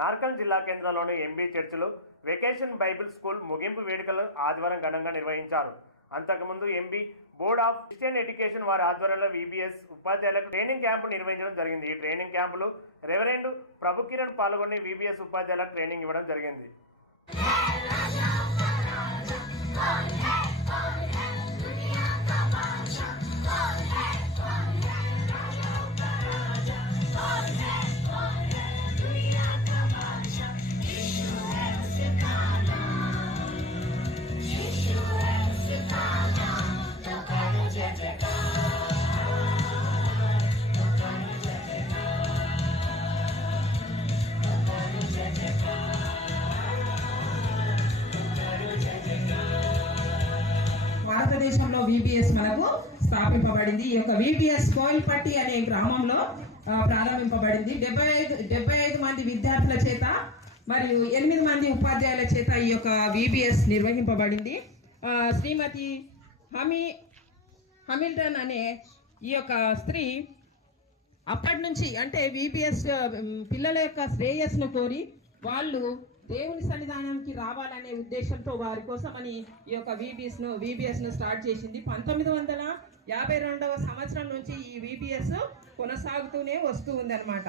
నార్కల్ జిల్లా కేంద్రంలోని ఎంబీ చర్చిలో వెకేషన్ బైబిల్ స్కూల్ ముగింపు వేడుకలు ఆదివారం ఘనంగా నిర్వహించారు. అంతకుముందు MB board of Christian education వారి ఆధ్వర్యంలో విబిఎస్ ఉపాధ్యాయులకు ట్రైనింగ్ క్యాంపు నిర్వహించడం జరిగింది. ఈ ట్రైనింగ్ క్యాంపులో రెవరెండ్ ప్రభుకిరణ్ పాల్గొని విబిఎస్ ఉపాధ్యాయులకు ట్రైనింగ్ ఇవ్వడం జరిగింది. భారతదేశంలో విబిఎస్ మనకు స్థాపింపబడింది. ఈ యొక్క విబిఎస్ కోయిల్పట్టి అనే గ్రామంలో ప్రారంభింపబడింది. డెబ్బై ఐదు డెబ్బై ఐదు మంది విద్యార్థుల చేత మరియు ఎనిమిది మంది ఉపాధ్యాయుల చేత ఈ యొక్క విబిఎస్ నిర్వహింపబడింది. శ్రీమతి హమీ హమిల్టన్ అనే ఈ యొక్క స్త్రీ అప్పటి నుంచి అంటే విబిఎస్ పిల్లల యొక్క శ్రేయస్సును కోరి వాళ్ళు దేవుని సన్నిధానానికి రావాలనే ఉద్దేశంతో వారి కోసమని ఈ యొక్క విబిఎస్ను విబిఎస్ను స్టార్ట్ చేసింది. పంతొమ్మిది వందల యాభై రెండవ సంవత్సరం నుంచి ఈ విబిఎస్ కొనసాగుతూనే వస్తూ ఉందన్నమాట.